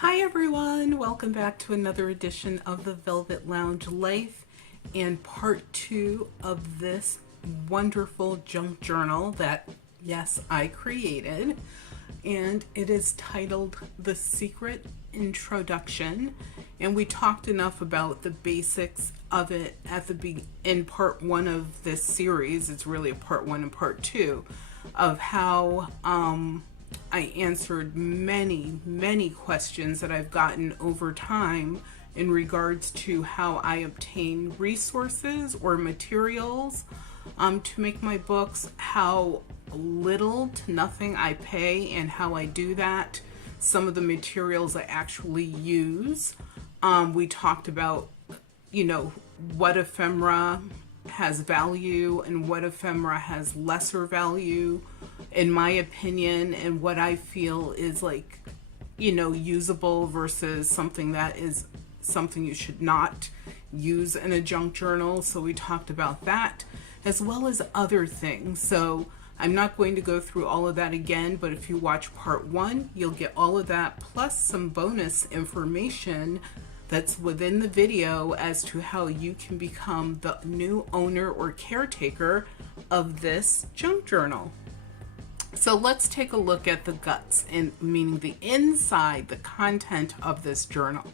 Hi everyone, welcome back to another edition of the Velvet Lounge Life and part 2 of this wonderful junk journal that, yes, I created. And it is titled The Secret Introduction. And we talked enough about the basics of it in part 1 of this series. It's really a part 1 and part 2 of how I answered many questions that I've gotten over time in regards to how I obtain resources or materials to make my books, how little to nothing I pay and how I do that, some of the materials I actually use. We talked about, what ephemera has value and what ephemera has lesser value, in my opinion, and what I feel is usable versus something that is something you should not use in a junk journal. So we talked about that as well as other things. So I'm not going to go through all of that again, but if you watch part 1, you'll get all of that plus some bonus information that's within the video as to how you can become the new owner or caretaker of this junk journal. So let's take a look at the guts, meaning the inside, the content of this journal.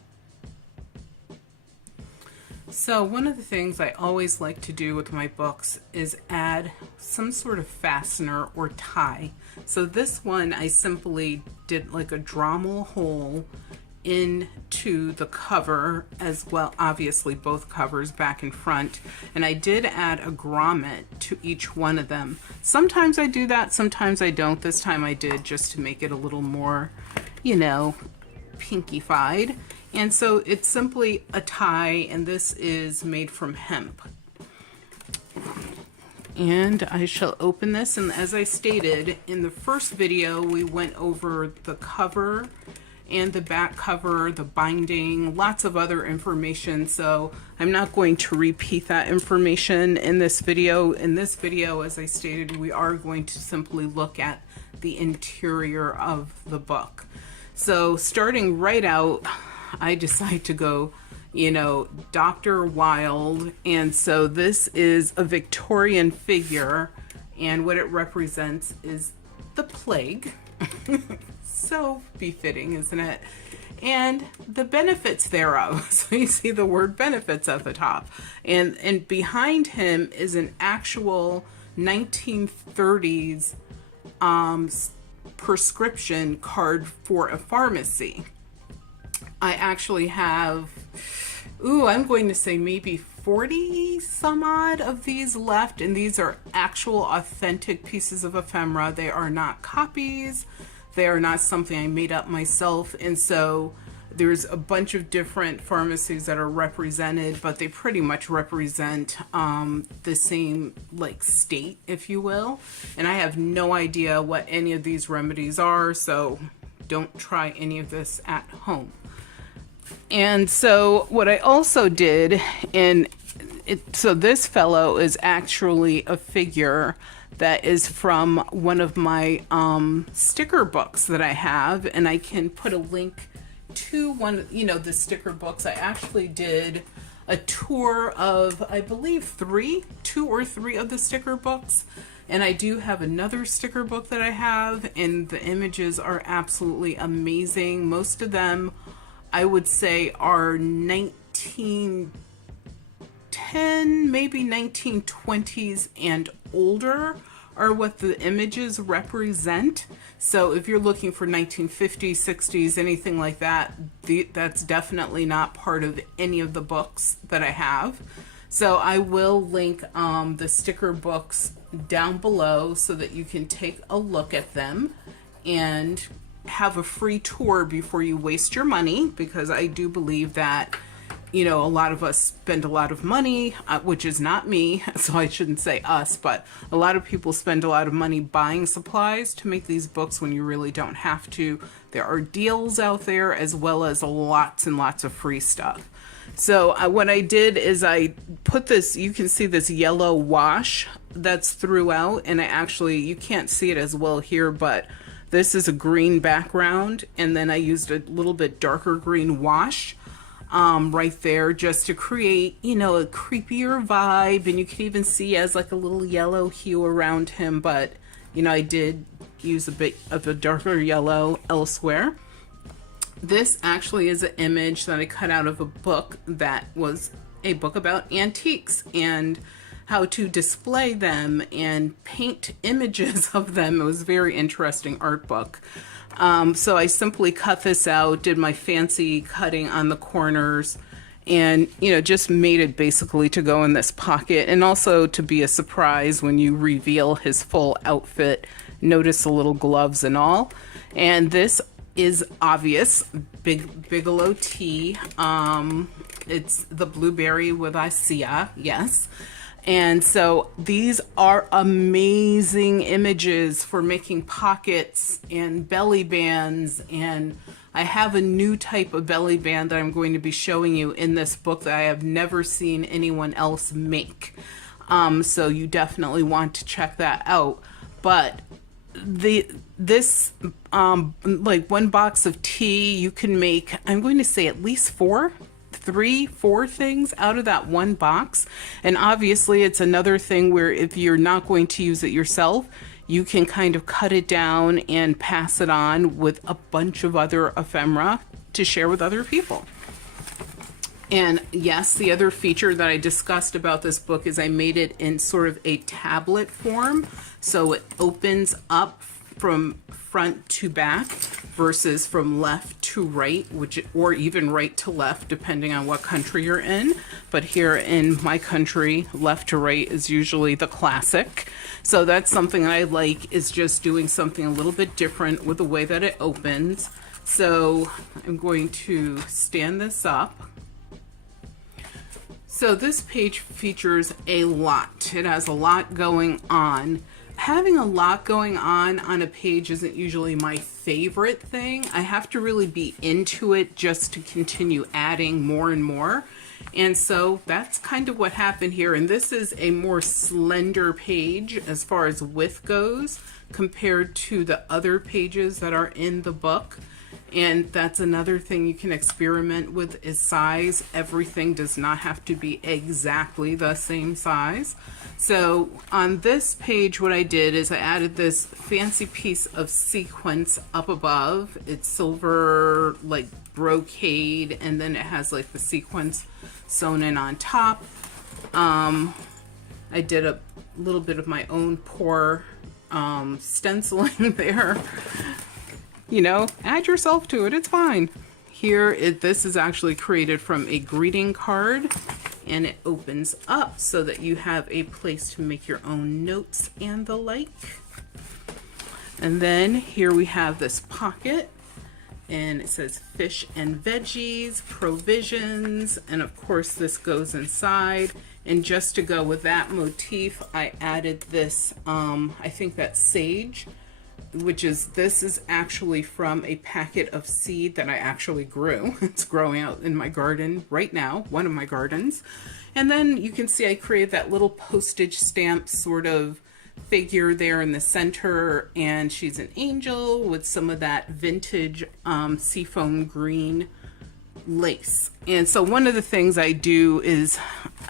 So one of the things I always like to do with my books is add some sort of fastener or tie. So this one I simply did like a Dremel hole into the cover as well, obviously both covers back and front, and I did add a grommet to each one of them. Sometimes I do that, sometimes I don't. This time I did, just to make it a little more, pinkified. And so it's simply a tie, and this is made from hemp. And I shall open this, and as I stated in the first video, we went over the cover and the back cover, the binding, lots of other information. So I'm not going to repeat that information in this video. In this video, as I stated, we are going to simply look at the interior of the book. So starting right out, I decide to go, Dr. Wild. And so this is a Victorian figure, and what it represents is the plague. So befitting, isn't it? And the benefits thereof. So you see the word benefits at the top. And behind him is an actual 1930s prescription card for a pharmacy. I actually have, I'm going to say maybe 40 some odd of these left. And these are actual authentic pieces of ephemera. They are not copies. They are not something I made up myself. And so there's a bunch of different pharmacies that are represented, but they pretty much represent the same state, if you will. And I have no idea what any of these remedies are, so don't try any of this at home. And so what I also did, so this fellow is actually a figure that is from one of my sticker books that I have, and I can put a link to one, the sticker books. I actually did a tour of, I believe, 2 or 3 of the sticker books, and I do have another sticker book that I have, and the images are absolutely amazing. Most of them, I would say, are 1910, maybe 1920s and older are what the images represent. So if you're looking for 1950s, 60s, anything like that, that's definitely not part of any of the books that I have. So I will link the sticker books down below so that you can take a look at them and have a free tour before you waste your money, because I do believe that a lot of us spend a lot of money, which is not me, so I shouldn't say us, but a lot of people spend a lot of money buying supplies to make these books when you really don't have to. There are deals out there as well as lots and lots of free stuff. So what I did is I put this, you can see this yellow wash that's throughout, and you can't see it as well here, but This is a green background, and then I used a little bit darker green wash right there just to create, you know, a creepier vibe. And you can even see as like a little yellow hue around him, but you know, I did use a bit of a darker yellow elsewhere. This actually is an image that I cut out of a book that was a book about antiques and how to display them and paint images of them. It was a very interesting art book. So I simply cut this out, did my fancy cutting on the corners, and, you know, just made it basically to go in this pocket, and also to be a surprise when you reveal his full outfit. Notice the little gloves and all. And this is obvious, Bigelow tea. It's the blueberry with Icea, yes. And so these are amazing images for making pockets and belly bands. And I have a new type of belly band that I'm going to be showing you in this book that I have never seen anyone else make. So you definitely want to check that out. But this like one box of tea, you can make, I'm going to say at least four things out of that one box. And obviously it's another thing where if you're not going to use it yourself, you can kind of cut it down and pass it on with a bunch of other ephemera to share with other people. And yes, the other feature that I discussed about this book is I made it in sort of a tablet form. So it opens up from front to back versus from left to right, or even right to left, depending on what country you're in. But here in my country, left to right is usually the classic. So that's something I like, is just doing something a little bit different with the way that it opens. So I'm going to stand this up. So this page features a lot. It has a lot going on. Having a lot going on a page isn't usually my favorite thing. I have to really be into it just to continue adding more and more. And so that's kind of what happened here. And this is a more slender page as far as width goes compared to the other pages that are in the book. And that's another thing you can experiment with, is size. Everything does not have to be exactly the same size. So on this page, what I did is I added this fancy piece of sequins up above. It's silver, like brocade, and then it has like the sequins sewn in on top. I did a little bit of my own poor stenciling there. You know, add yourself to it, it's fine. Here, this is actually created from a greeting card, and it opens up so that you have a place to make your own notes and the like. And then here we have this pocket, and it says fish and veggies, provisions, and of course this goes inside. And just to go with that motif, I added this, I think that's sage, this is actually from a packet of seed that I actually grew. It's growing out in my garden right now, one of my gardens. And then you can see I created that little postage stamp sort of figure there in the center, and she's an angel with some of that vintage seafoam green lace. And so one of the things I do is,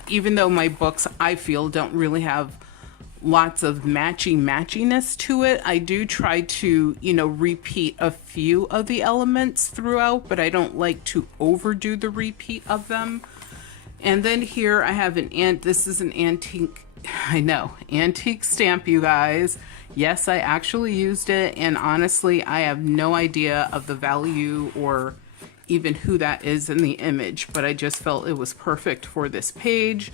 even though my books I feel don't really have lots of matchiness to it, I do try to, you know, repeat a few of the elements throughout, but I don't like to overdo the repeat of them. And then here I have this is an antique, I know, antique stamp, you guys. Yes, I actually used it, and honestly, I have no idea of the value or even who that is in the image, but I just felt it was perfect for this page.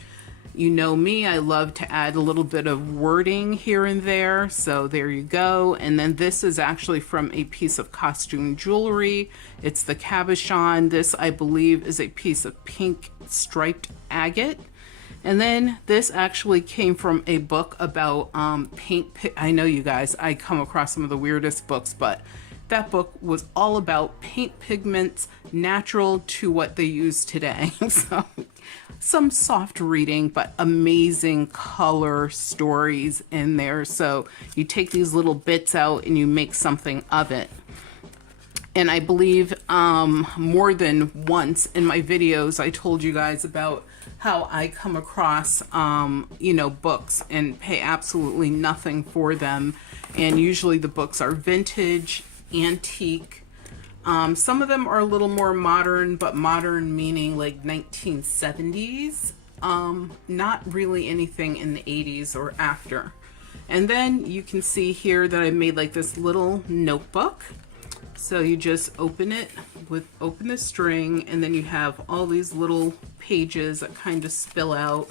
You know me, I love to add a little bit of wording here and there, so there you go. And then this is actually from a piece of costume jewelry. It's the cabochon. This, I believe, is a piece of pink striped agate. And then this actually came from a book about I know, you guys, I come across some of the weirdest books, but that book was all about paint pigments natural to what they use today. some soft reading, but amazing color stories in there. So you take these little bits out and you make something of it. And I believe more than once in my videos, I told you guys about how I come across, you know, books and pay absolutely nothing for them. And usually the books are vintage, antique. Some of them are a little more modern, but modern meaning like 1970s. Not really anything in the 80s or after. And then you can see here that I made like this little notebook. So you just open it open the string, and then you have all these little pages that kind of spill out,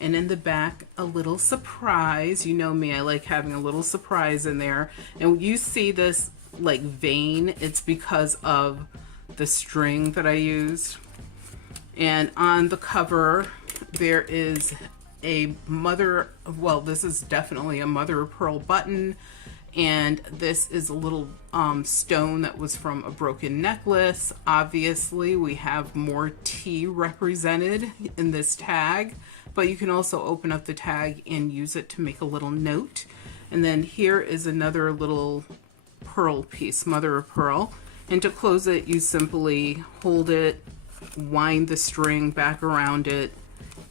and in the back a little surprise. You know me, I like having a little surprise in there. And you see this like vein, it's because of the string that I used. And on the cover there is a mother, well, this is definitely a mother of pearl button. And this is a little stone that was from a broken necklace. Obviously, we have more tea represented in this tag, but you can also open up the tag and use it to make a little note. And then here is another little pearl piece, mother of pearl. And to close it, you simply hold it, wind the string back around it,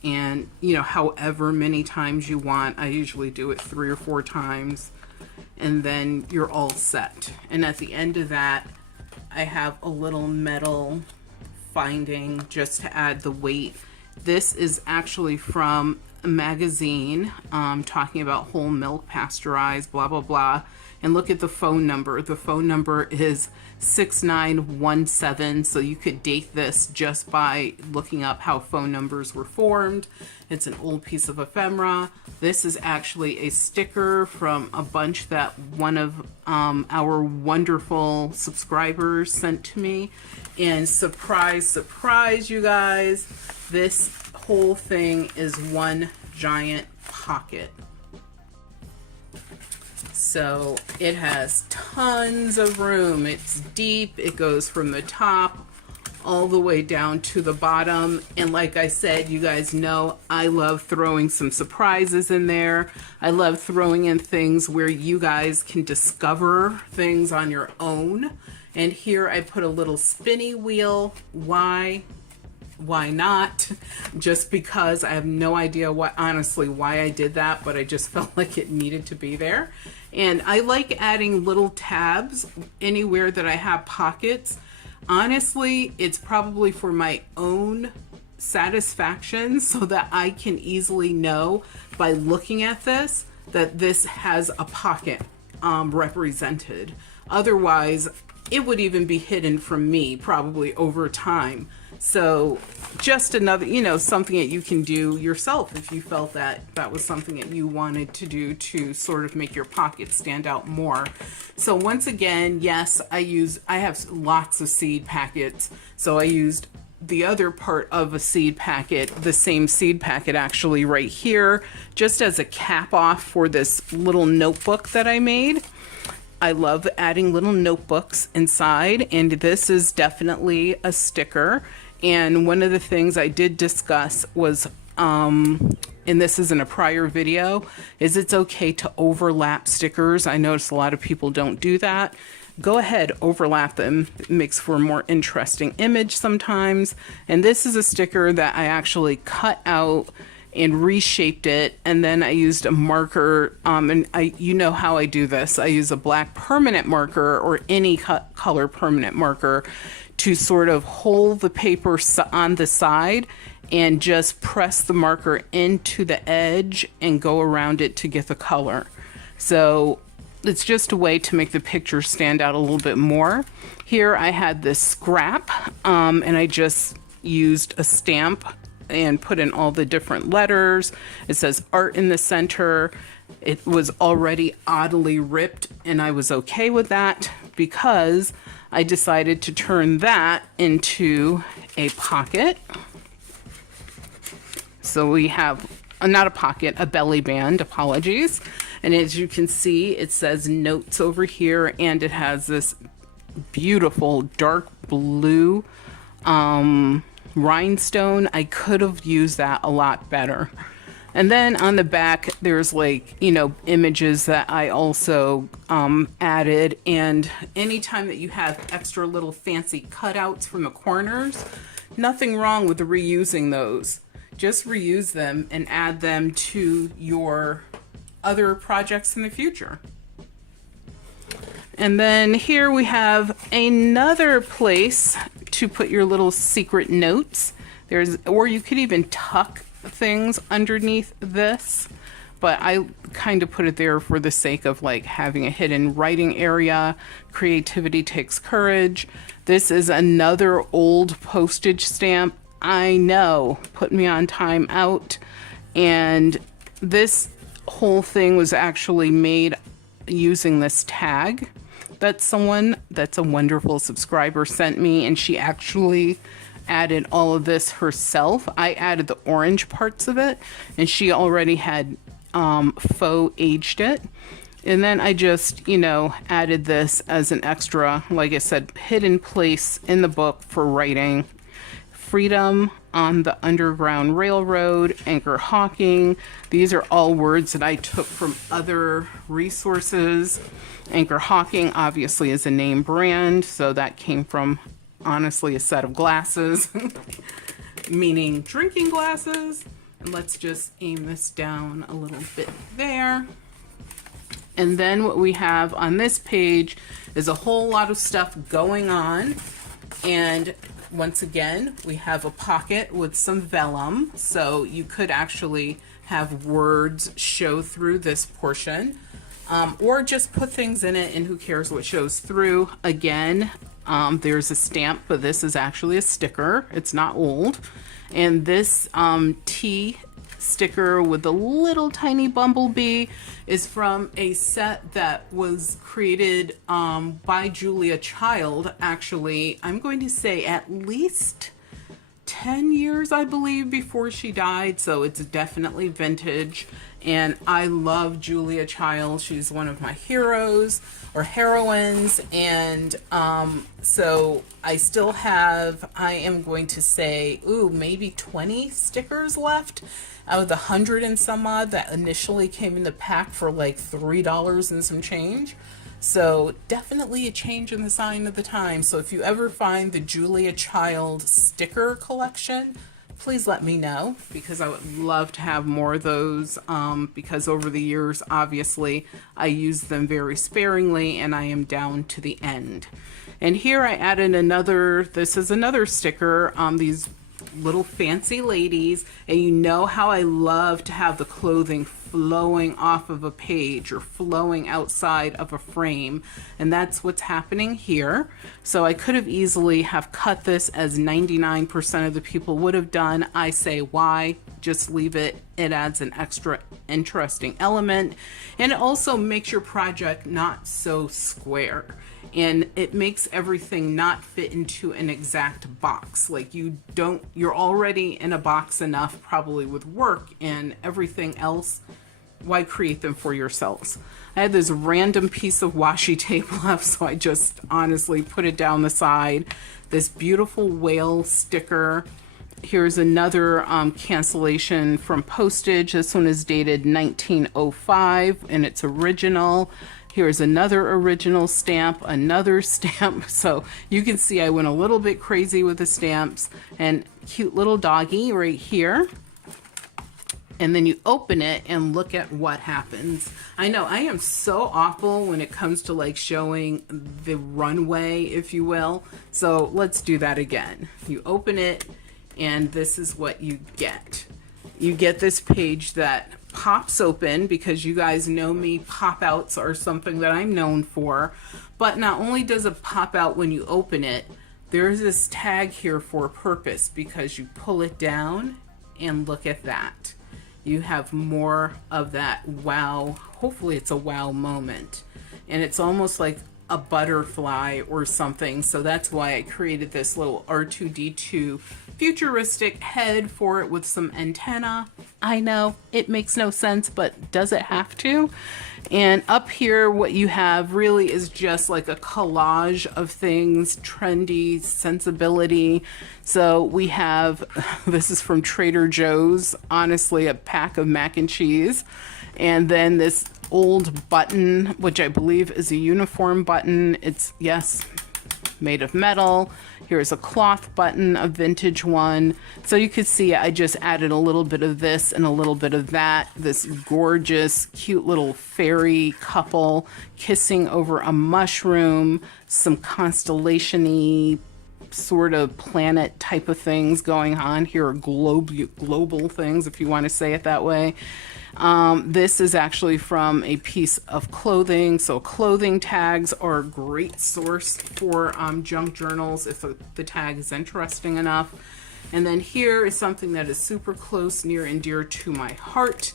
and, you know, however many times you want. I usually do it 3 or 4 times. And then you're all set. And at the end of that, I have a little metal finding just to add the weight. This is actually from a magazine talking about whole milk, pasteurized, blah, blah, blah. And look at the phone number. The phone number is 6917. So you could date this just by looking up how phone numbers were formed. It's an old piece of ephemera. This is actually a sticker from a bunch that one of our wonderful subscribers sent to me. And surprise, surprise, you guys, this whole thing is one giant pocket. So it has tons of room. It's deep. It goes from the top all the way down to the bottom. And like I said, you guys know I love throwing some surprises in there. I love throwing in things where you guys can discover things on your own. And here I put a little spinny wheel. Why not? Just because. I have no idea honestly why I did that, but I just felt like it needed to be there. And I like adding little tabs anywhere that I have pockets. Honestly, it's probably for my own satisfaction, so that I can easily know by looking at this that this has a pocket represented. Otherwise, it would even be hidden from me probably over time. So just another, you know, something that you can do yourself if you felt that that was something that you wanted to do to sort of make your pocket stand out more. So once again, yes, I have lots of seed packets. So I used the other part of a seed packet, the same seed packet actually right here, just as a cap off for this little notebook that I made. I love adding little notebooks inside, and this is definitely a sticker. And one of the things I did discuss was, and this is in a prior video, is it's okay to overlap stickers. I notice a lot of people don't do that. Go ahead, overlap them. It makes for a more interesting image sometimes. And this is a sticker that I actually cut out and reshaped it, and then I used a marker, and you know how I do this. I use a black permanent marker or any color permanent marker to sort of hold the paper on the side and just press the marker into the edge and go around it to get the color. So it's just a way to make the picture stand out a little bit more. Here I had this scrap, and I just used a stamp and put in all the different letters. It says art in the center. It was already oddly ripped, and I was okay with that because I decided to turn that into a pocket. So we have not a pocket, a belly band, apologies. And as you can see, it says notes over here, and it has this beautiful dark blue rhinestone. I could have used that a lot better. And then on the back, there's like, you know, images that I also added. And anytime that you have extra little fancy cutouts from the corners, nothing wrong with reusing those. Just reuse them and add them to your other projects in the future. And then here we have another place to put your little secret notes. Or you could even tuck things underneath this, but I kind of put it there for the sake of like having a hidden writing area. Creativity takes courage. This is another old postage stamp. I know, put me on time out. And this whole thing was actually made using this tag that that's a wonderful subscriber sent me, and she actually added all of this herself. I added the orange parts of it, and she already had faux aged it. And then I just, you know, added this as an extra, like I said, hidden place in the book for writing. Freedom on the Underground Railroad, anchor hawking. These are all words that I took from other resources. Anchor hawking obviously is a name brand, so that came from honestly a set of glasses, meaning drinking glasses. And let's just aim this down a little bit there. And then what we have on this page is a whole lot of stuff going on. And once again, we have a pocket with some vellum, so you could actually have words show through this portion, or just put things in it and who cares what shows through. Again, there's a stamp, but this is actually a sticker. It's not old. And this T sticker with the little tiny bumblebee is from a set that was created by Julia Child. Actually, I'm going to say at least 10 years, I believe, before she died. So it's definitely vintage. And I love Julia Child. She's one of my heroes or heroines. And so I still have, I am going to say, maybe 20 stickers left out of the 100 and some odd that initially came in the pack for like $3 and some change. So definitely a change in the sign of the time. So if you ever find the Julia Child sticker collection, please let me know, because I would love to have more of those, because over the years, obviously, I use them very sparingly and I am down to the end. And here I added another, this is another sticker, these little fancy ladies, and you know how I love to have the clothing flowing off of a page or flowing outside of a frame, and that's what's happening here. So I could have easily have cut this as 99% of the people would have done. I say, why? Just leave it. It adds an extra interesting element, and it also makes your project not so square. And it makes everything not fit into an exact box. Like you're already in a box enough probably with work and everything else. Why create them for yourselves? I had this random piece of washi tape left, so I just honestly put it down the side. This beautiful whale sticker. Here's another cancellation from postage. This one is dated 1905 and it's original. Here's another original stamp, another stamp. So you can see I went a little bit crazy with the stamps. And cute little doggy right here. And then you open it and look at what happens. I know I am so awful when it comes to like showing the runway, if you will. So let's do that again. You open it and this is what you get. You get this page that pops open, because you guys know me, pop outs are something that I'm known for. But not only does it pop out when you open it, there's this tag here for a purpose, because you pull it down and look at that. You have more of that wow, hopefully it's a wow moment. And it's almost like a butterfly or something. So that's why I created this little R2-D2 futuristic head for it with some antenna. I know it makes no sense, but does it have to? And up here, what you have really is just like a collage of things, trendy sensibility. So we have, this is from Trader Joe's, honestly, a pack of mac and cheese. And then this old button, which I believe is a uniform button. It's, yes, made of metal. Here's a cloth button, a vintage one. So you could see I just added a little bit of this and a little bit of that. This gorgeous, cute little fairy couple kissing over a mushroom, some constellation-y sort of planet type of things going on here, are global things, if you want to say it that way. This is actually from a piece of clothing. So clothing tags are a great source for junk journals if the tag is interesting enough. And then here is something that is super close, near and dear to my heart.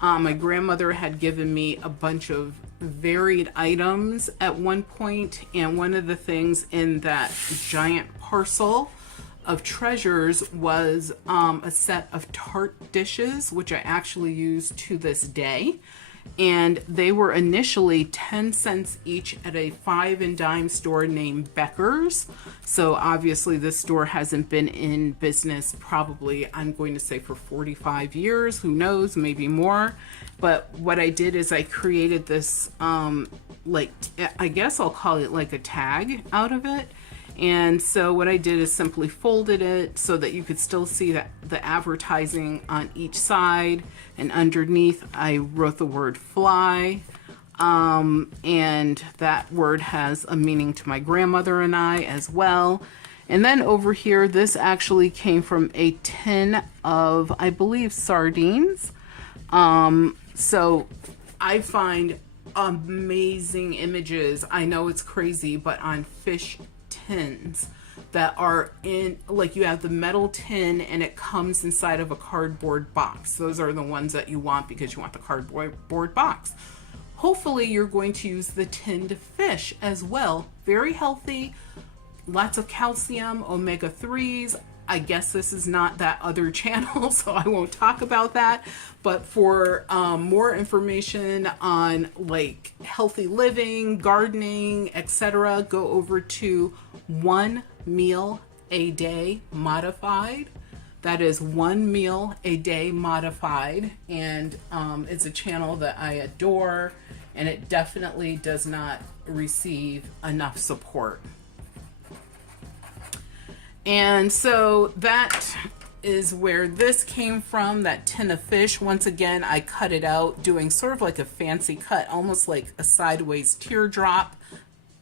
My grandmother had given me a bunch of varied items at one point, and one of the things in that giant parcel of treasures was a set of tart dishes, which I actually use to this day. And they were initially 10 cents each at a 5 and dime store named Becker's. So obviously this store hasn't been in business probably, I'm going to say, for 45 years, who knows, maybe more. But what I did is I created this, like, I guess I'll call it like a tag out of it. And so what I did is simply folded it so that you could still see that the advertising on each side, and underneath I wrote the word fly, and that word has a meaning to my grandmother and I as well. And then over here, this actually came from a tin of, I believe, sardines. So I find amazing images, I know it's crazy, but on fish tins that are in, like, you have the metal tin and it comes inside of a cardboard box. Those are the ones that you want because you want the cardboard box. Hopefully you're going to use the tinned fish as well. Very healthy, lots of calcium, omega-3s. I guess this is not that other channel, so I won't talk about that. But for more information on like healthy living, gardening, etc., go over to One Meal a Day Modified. That is One Meal a Day Modified, and it's a channel that I adore, and it definitely does not receive enough support. And so that is where this came from, that tin of fish. Once again, I cut it out, doing sort of like a fancy cut, almost like a sideways teardrop,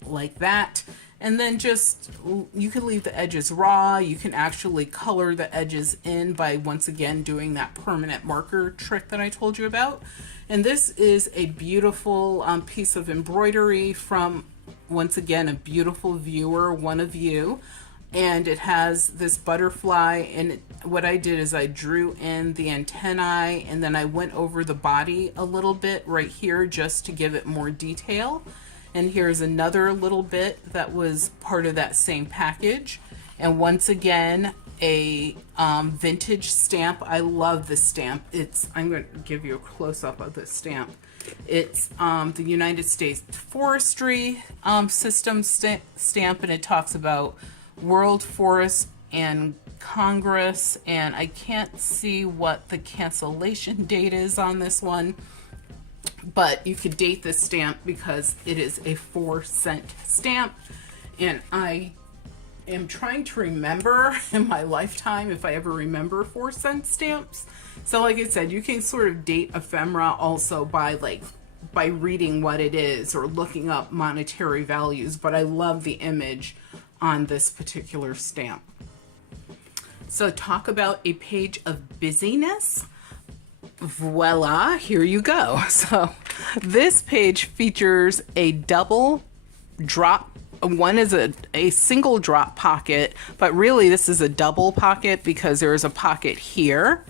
like that. And then just, you can leave the edges raw. You can actually color the edges in by, once again, doing that permanent marker trick that I told you about. And this is a beautiful piece of embroidery from, once again, a beautiful viewer, one of you. And it has this butterfly, and what I did is I drew in the antennae, and then I went over the body a little bit right here just to give it more detail. And here's another little bit that was part of that same package. And once again, a vintage stamp. I love this stamp. I'm going to give you a close-up of this stamp. It's the United States Forestry System stamp, and it talks about World Forest and Congress, and I can't see what the cancellation date is on this one, but you could date this stamp because it is a 4-cent stamp. And I am trying to remember in my lifetime if I ever remember 4-cent stamps. So like I said, you can sort of date ephemera also by reading what it is or looking up monetary values, but I love the image on this particular stamp. So talk about a page of busyness. Voila, here you go. So this page features a double drop. One is a single drop pocket, but really this is a double pocket because there is a pocket here.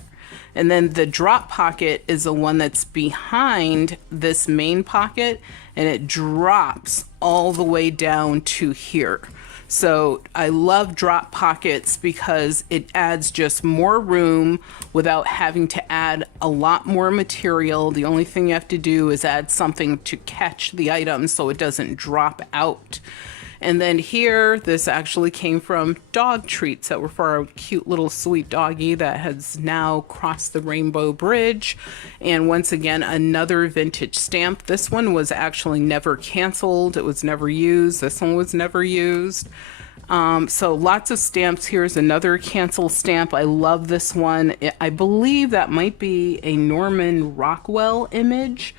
And then the drop pocket is the one that's behind this main pocket, and it drops all the way down to here. So I love drop pockets because it adds just more room without having to add a lot more material. The only thing you have to do is add something to catch the item so it doesn't drop out. And then here, this actually came from dog treats that were for our cute little sweet doggy that has now crossed the Rainbow Bridge. And once again, another vintage stamp. This one was actually never canceled. It was never used. This one was never used. So lots of stamps. Here's another cancel stamp. I love this one. I believe that might be a Norman Rockwell image.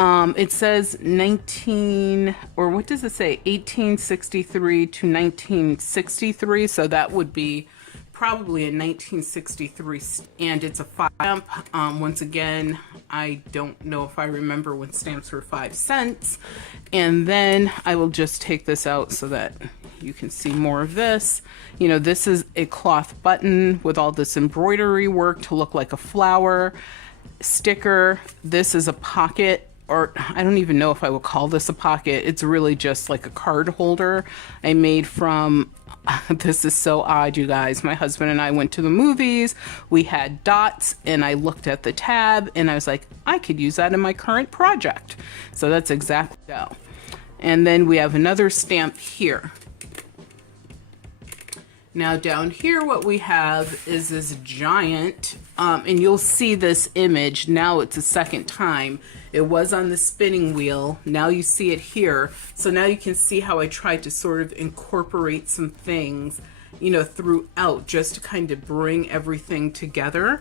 It says 1863 to 1963. So that would be probably a 1963, and it's a stamp. Once again, I don't know if I remember when stamps were 5 cents. And then I will just take this out so that you can see more of this. You know, this is a cloth button with all this embroidery work to look like a flower. Sticker. This is a pocket, or I don't even know if I would call this a pocket. It's really just like a card holder I made from, this is so odd, you guys. My husband and I went to the movies. We had dots, and I looked at the tab, and I was like, I could use that in my current project. So that's exactly so. And then we have another stamp here. Now down here, what we have is this giant, and you'll see this image. Now it's a second time. It was on the spinning wheel. Now you see it here. So now you can see how I tried to sort of incorporate some things, you know, throughout, just to kind of bring everything together.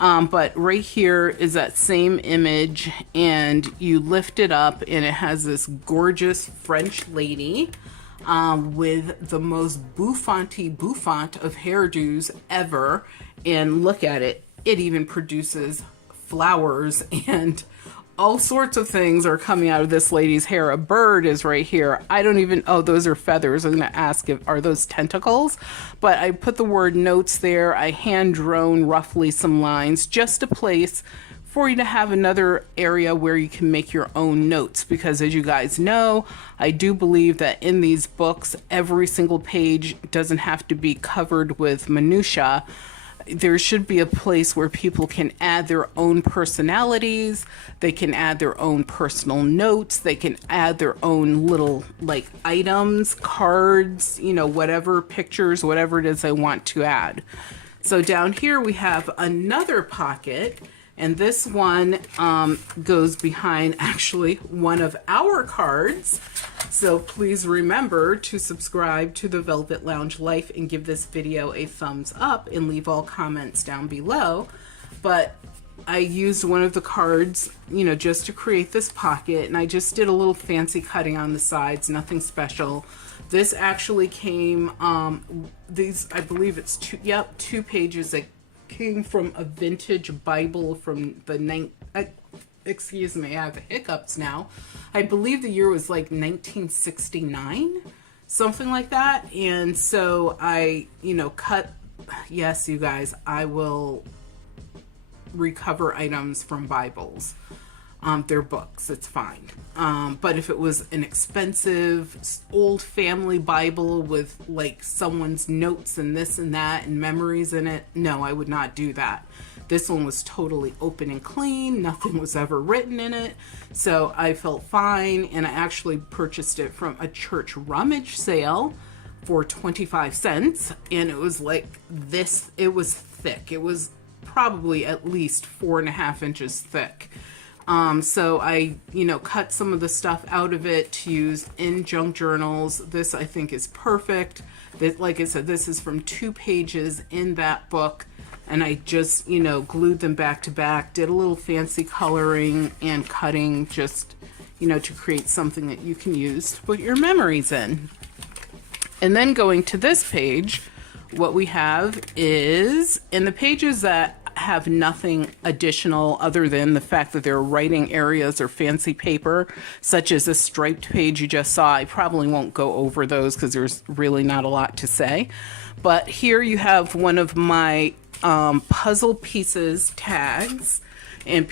But right here is that same image, and you lift it up, and it has this gorgeous French lady with the most bouffant of hairdos ever. And look at it. It even produces flowers, and all sorts of things are coming out of this lady's hair. A bird is right here. I don't even, oh, those are feathers. I'm going to ask if, are those tentacles? But I put the word notes there. I hand drawn roughly some lines, just a place for you to have another area where you can make your own notes. Because as you guys know, I do believe that in these books, every single page doesn't have to be covered with minutia. There should be a place where people can add their own personalities. They can add their own personal notes. They can add their own little like items, cards, you know, whatever, pictures, whatever it is they want to add. So down here we have another pocket, and this one goes behind actually one of our cards. So please remember to subscribe to the Velvet Lounge Life and give this video a thumbs up and leave all comments down below. But I used one of the cards, you know, just to create this pocket, and I just did a little fancy cutting on the sides, nothing special. This actually came, these, I believe it's two pages that came from a vintage Bible from the excuse me, I have hiccups now. I believe the year was like 1969, something like that. And so I, you know, cut, yes, you guys, I will recover items from Bibles. They're books, it's fine. But if it was an expensive old family Bible with like someone's notes and this and that and memories in it, no, I would not do that. This one was totally open and clean. Nothing was ever written in it. So I felt fine, and I actually purchased it from a church rummage sale for 25 cents. And it was like this, it was thick. It was probably at least 4.5 inches thick. So I, you know, cut some of the stuff out of it to use in junk journals. This I think is perfect. That, like I said, this is from 2 pages in that book. And I just, you know, glued them back to back, did a little fancy coloring and cutting just, you know, to create something that you can use to put your memories in. And then going to this page, what we have is, in the pages that have nothing additional other than the fact that they're writing areas or fancy paper, such as a striped page you just saw. I probably won't go over those because there's really not a lot to say. But here you have one of my puzzle pieces tags, and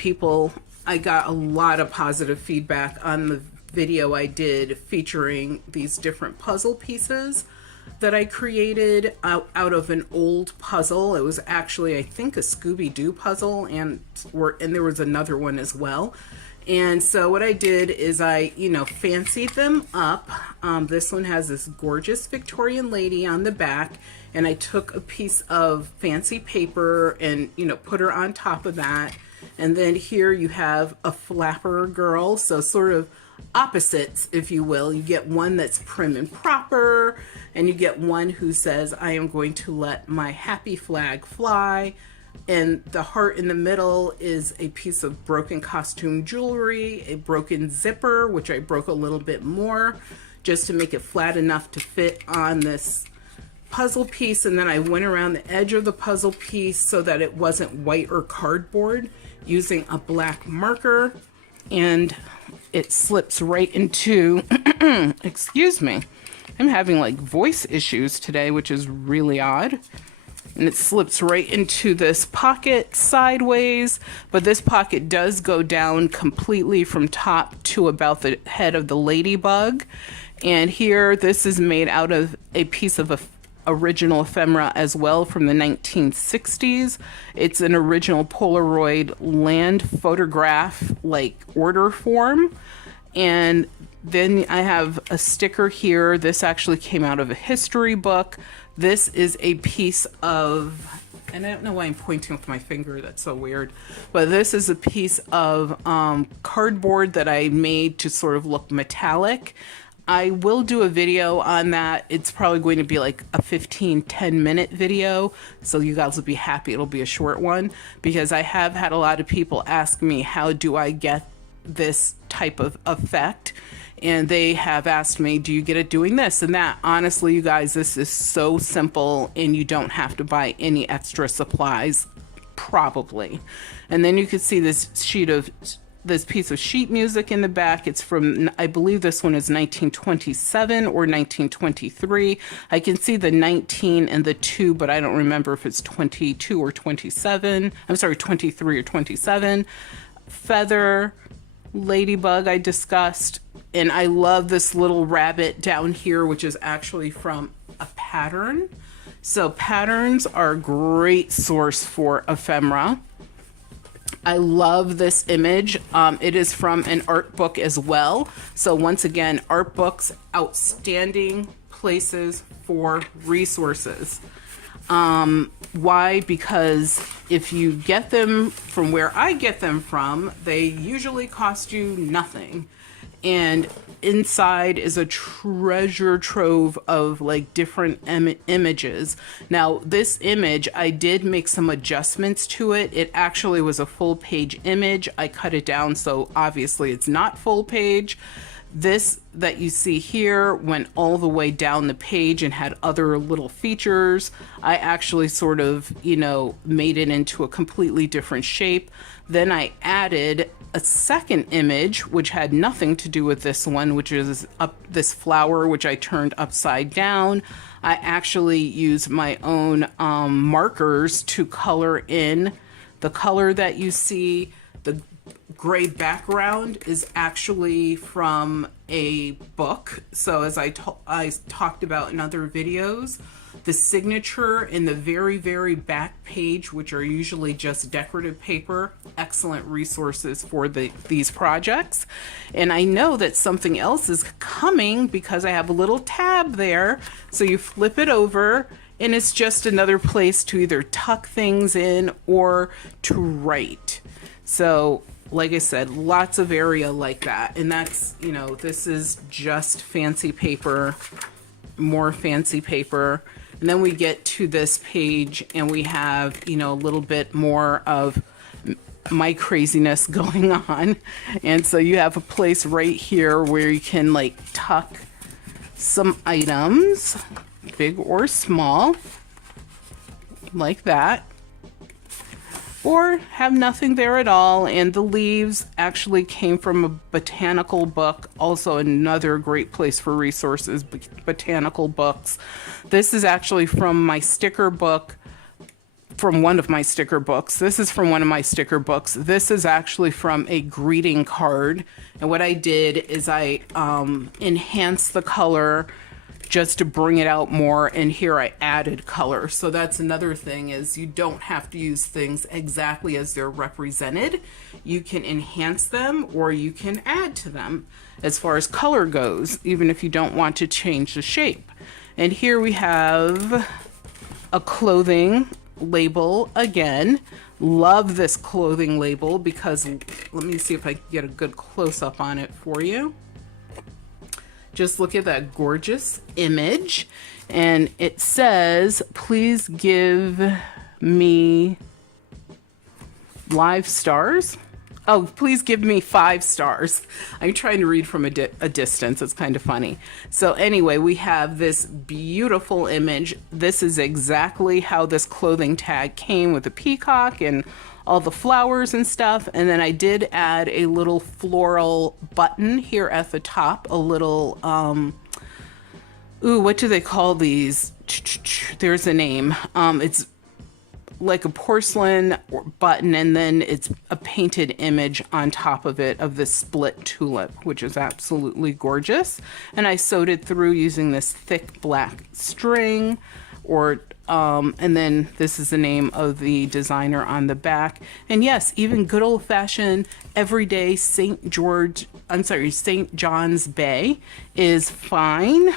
I got a lot of positive feedback on the video I did featuring these different puzzle pieces that I created out of an old puzzle. It was actually, I think, a Scooby-Doo puzzle, and there was another one as well. And so what I did is I, fancied them up. This one has this gorgeous Victorian lady on the back, and I took a piece of fancy paper and, put her on top of that. And then here you have a flapper girl, so sort of opposites, if you will. You get one that's prim and proper, and you get one who says, I am going to let my happy flag fly. And the heart in the middle is a piece of broken costume jewelry, a broken zipper, which I broke a little bit more just to make it flat enough to fit on this puzzle piece. And then I went around the edge of the puzzle piece so that it wasn't white or cardboard, using a black marker, and it slips right into, excuse me, I'm having like voice issues today, which is really odd. And it slips right into this pocket sideways, but this pocket does go down completely from top to about the head of the ladybug. And here, this is made out of a piece of original ephemera as well from the 1960s. It's an original Polaroid land photograph, like order form. And then I have a sticker here. This actually came out of a history book. This is a piece of, and I don't know why I'm pointing with my finger, that's so weird, but this is a piece of cardboard that I made to sort of look metallic. I will do a video on that. It's probably going to be like a 10-minute video, so you guys will be happy it'll be a short one, because I have had a lot of people ask me, how do I get this type of effect? And they have asked me, do you get it doing this and that? Honestly, you guys, this is so simple, and you don't have to buy any extra supplies, probably. And then you can see this piece of sheet music in the back. It's from, I believe this one is 1927 or 1923. I can see the 19 and the 2, but I don't remember if it's 22 or 27. I'm sorry, 23 or 27. Feather, ladybug I discussed, and I love this little rabbit down here, which is actually from a pattern. So patterns are a great source for ephemera. I love this image. It is from an art book as well. So once again, art books, outstanding places for resources. Why? Because if you get them from where I get them from, they usually cost you nothing. And inside is a treasure trove of like different images. Now, this image, I did make some adjustments to it. It actually was a full page image. I cut it down, so obviously it's not full page. This that you see here went all the way down the page and had other little features. I actually sort of, made it into a completely different shape. Then I added a second image, which had nothing to do with this one, which is this flower, which I turned upside down. I actually used my own markers to color in the color that you see. The gray background is actually from a book. So as I talked about in other videos, the signature in the very, very back page, which are usually just decorative paper, excellent resources for these projects. And I know that something else is coming because I have a little tab there. So you flip it over, and it's just another place to either tuck things in or to write. So like I said, lots of area like that. And that's, this is just fancy paper, more fancy paper. And then we get to this page and we have, a little bit more of my craziness going on. And so you have a place right here where you can like tuck some items, big or small, like that. Or have nothing there at all. And the leaves actually came from a botanical book, also another great place for resources, botanical books. This is actually from my sticker book from one of my sticker books. This is from one of my sticker books. This is actually from a greeting card. And what I did is I enhanced the color just to bring it out more, and here I added color. So that's another thing, is you don't have to use things exactly as they're represented. You can enhance them or you can add to them as far as color goes, even if you don't want to change the shape. And here we have a clothing label again. Love this clothing label because, let me see if I can get a good close-up on it for you. Just look at that gorgeous image, and it says, please give me live stars. Oh, please give me 5 stars. I'm trying to read from a distance. It's kind of funny. So anyway, we have this beautiful image. This is exactly how this clothing tag came, with the peacock and all the flowers and stuff. And then I did add a little floral button here at the top, a little, ooh, what do they call these? There's a name. It's like a porcelain button, and then it's a painted image on top of it of this split tulip, which is absolutely gorgeous. And I sewed it through using this thick black string, or and then this is the name of the designer on the back. And yes, even good old-fashioned everyday St. John's Bay is fine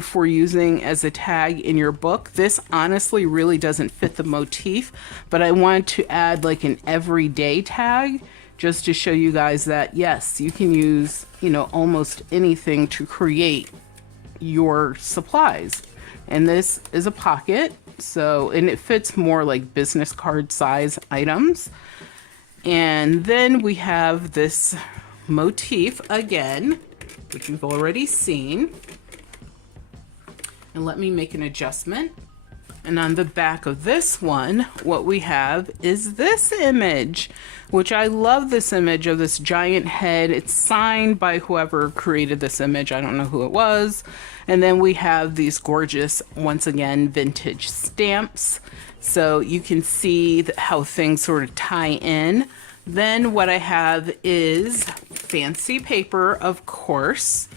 for using as a tag in your book. This honestly really doesn't fit the motif, but I want to add like an everyday tag just to show you guys that yes, you can use, you know, almost anything to create your supplies. And this is a pocket, so, and it fits more like business card size items. And then we have this motif again, which we've already seen. And let me make an adjustment. And on the back of this one, what we have is this image, which I love this image of this giant head. It's signed by whoever created this image. I don't know who it was. And then we have these gorgeous, once again, vintage stamps. So you can see how things sort of tie in. Then what I have is fancy paper, of course,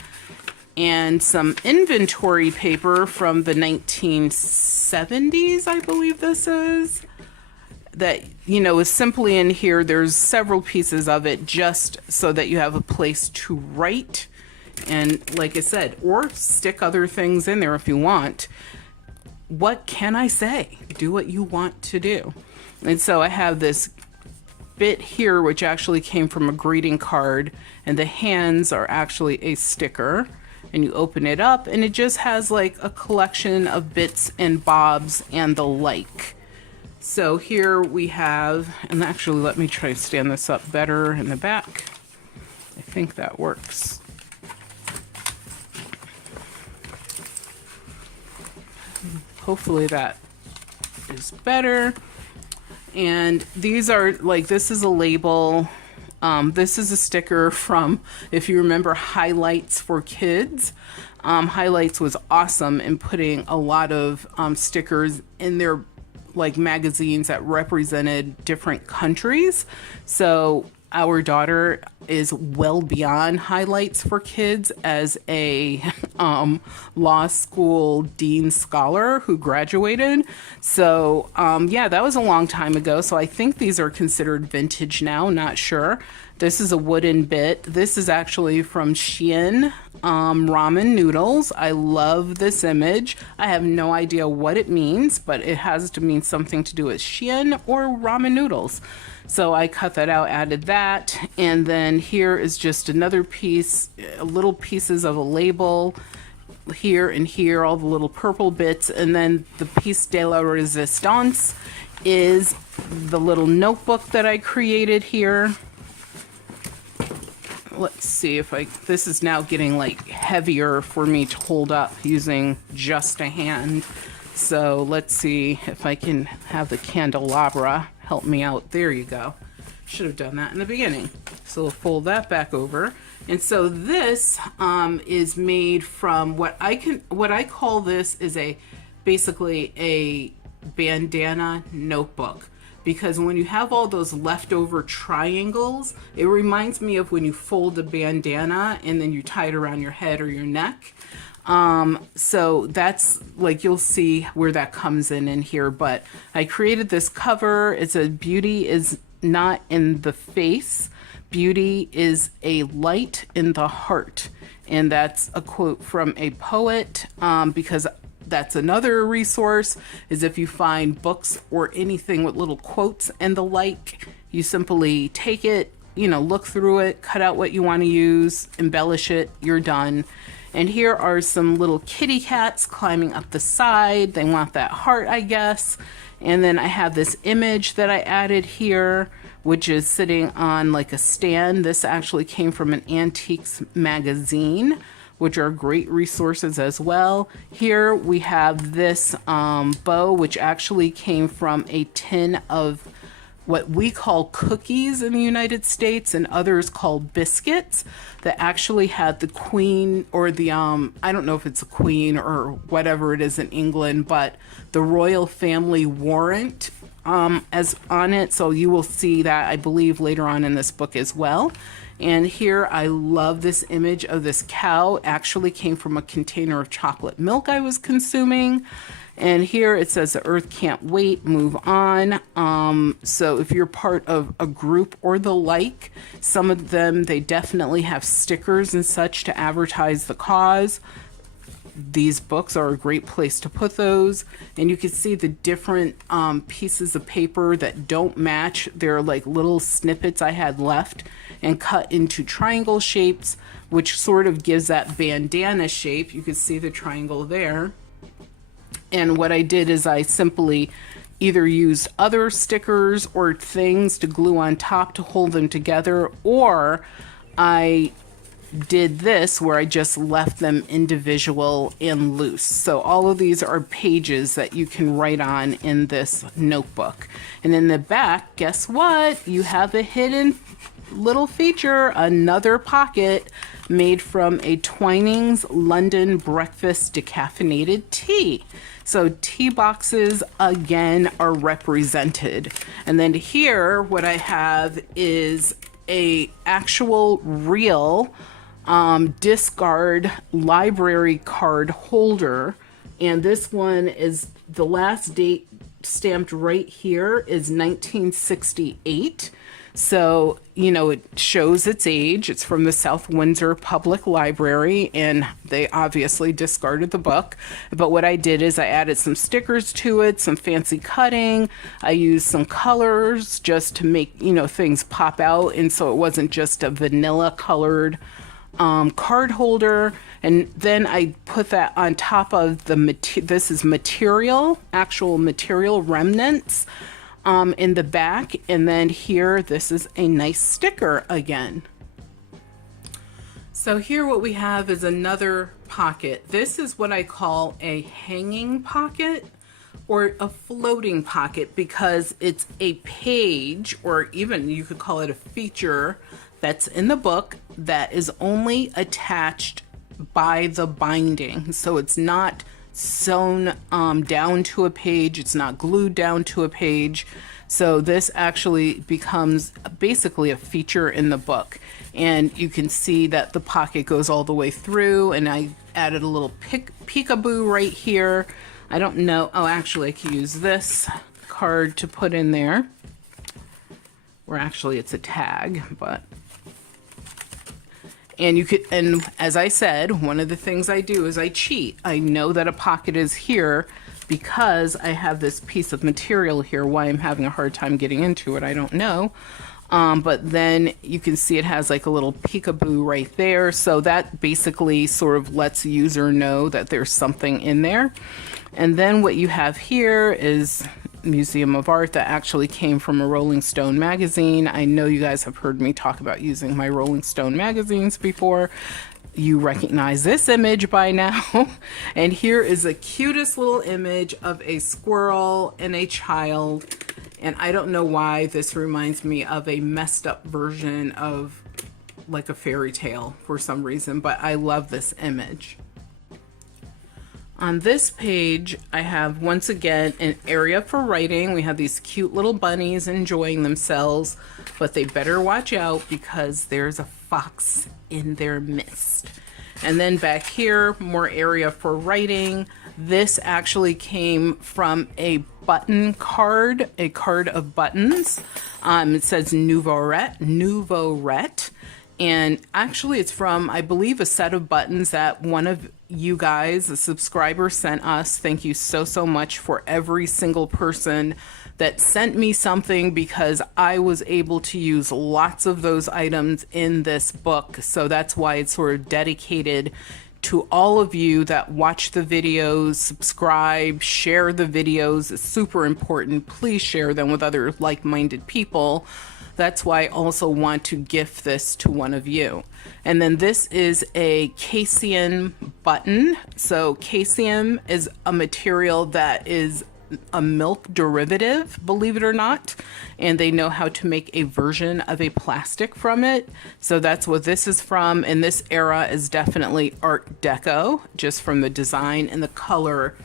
and some inventory paper from the 1970s, I believe this is. That, you know, is simply in here. There's several pieces of it just so that you have a place to write. And like I said, or stick other things in there if you want. What can I say? Do what you want to do. And so I have this bit here, which actually came from a greeting card, and the hands are actually a sticker. And you open it up, and it just has like a collection of bits and bobs and the like. So here we have, and actually let me try to stand this up better in the back. I think that works. Hopefully that is better. And these are like, this is a label. This is a sticker from, if you remember, Highlights for Kids. Highlights was awesome in putting a lot of stickers in their like magazines that represented different countries. So our daughter is well beyond Highlights for Kids as a law school dean scholar who graduated. So yeah, that was a long time ago. So I think these are considered vintage now, not sure. This is a wooden bit. This is actually from Shein ramen noodles. I love this image. I have no idea what it means, but it has to mean something to do with Shein or ramen noodles. So I cut that out, added that, and then here is just another piece, little pieces of a label here and here, all the little purple bits, and then the piece de la resistance is the little notebook that I created here. Let's see if this is now getting like heavier for me to hold up using just a hand. So let's see if I can have the candelabra help me out. There you go. Should have done that in the beginning. So we'll fold that back over. And so this is made from what I call this is basically a Bandana Notebook, because when you have all those leftover triangles, it reminds me of when you fold a bandana and then you tie it around your head or your neck. So that's like, you'll see where that comes in here, but I created this cover. It's a beauty is not in the face. Beauty is a light in the heart. And that's a quote from a poet, because that's another resource, is if you find books or anything with little quotes and the like, you simply take it, look through it, cut out what you want to use, embellish it, you're done. And here are some little kitty cats climbing up the side. They want that heart, I guess. And then I have this image that I added here, which is sitting on like a stand. This actually came from an antiques magazine, which are great resources as well. Here we have this bow, which actually came from a tin of what we call cookies in the United States and others call biscuits, that actually had the queen, or the, I don't know if it's a queen or whatever it is in England, but the royal family warrant as on it. So you will see that, I believe, later on in this book as well. And here I love this image of this cow. Actually came from a container of chocolate milk I was consuming. And here it says the earth can't wait, move on. So if you're part of a group or the like, some of them, they definitely have stickers and such to advertise the cause. These books are a great place to put those. And you can see the different pieces of paper that don't match. They're like little snippets I had left and cut into triangle shapes, which sort of gives that bandana shape. You can see the triangle there. And what I did is I simply either used other stickers or things to glue on top to hold them together, or I did this where I just left them individual and loose. So all of these are pages that you can write on in this notebook. And in the back, guess what? You have a hidden little feature, another pocket made from a Twinings London breakfast decaffeinated tea. So tea boxes again are represented. And then here what I have is a actual real discard library card holder. And this one is, the last date stamped right here is 1968. So, it shows its age. It's from the South Windsor Public Library, and they obviously discarded the book. But what I did is I added some stickers to it, some fancy cutting. I used some colors just to make, things pop out. And so it wasn't just a vanilla colored card holder. And then I put that on top of this is material, actual material remnants in the back. And then here, this is a nice sticker again. So here what we have is another pocket. This is what I call a hanging pocket or a floating pocket, because it's a page, or even you could call it a feature, that's in the book that is only attached by the binding. So it's not sewn down to a page. It's not glued down to a page. So this actually becomes basically a feature in the book. And you can see that the pocket goes all the way through, and I added a little peekaboo right here. I don't know. Oh, actually I could use this card to put in there. Or actually it's a tag, but and you could, and as I said, one of the things I do is I cheat. I know that a pocket is here because I have this piece of material here. Why I'm having a hard time getting into it, I don't know. But then you can see it has like a little peekaboo right there. So that basically sort of lets the user know that there's something in there. And then what you have here is Museum of Art that actually came from a Rolling Stone magazine. I know you guys have heard me talk about using my Rolling Stone magazines before. You recognize this image by now. And here is the cutest little image of a squirrel and a child. And I don't know why this reminds me of a messed up version of like a fairy tale for some reason, but I love this image. On this page, I have once again an area for writing. We have these cute little bunnies enjoying themselves, but they better watch out because there's a fox in their midst. And then back here, more area for writing. This actually came from a button card, a card of buttons. It says Nouveau-Ret. And actually it's from, I believe, a set of buttons that one of you guys, a subscriber, sent us. Thank you so, so much for every single person that sent me something, because I was able to use lots of those items in this book. So that's why it's sort of dedicated to all of you that watch the videos, subscribe, share the videos. It's super important. Please share them with other like-minded people. That's why I also want to gift this to one of you. And then this is a Casein button. So casein is a material that is a milk derivative, believe it or not, and they know how to make a version of a plastic from it. So that's what this is from, and this era is definitely Art Deco, just from the design and the color.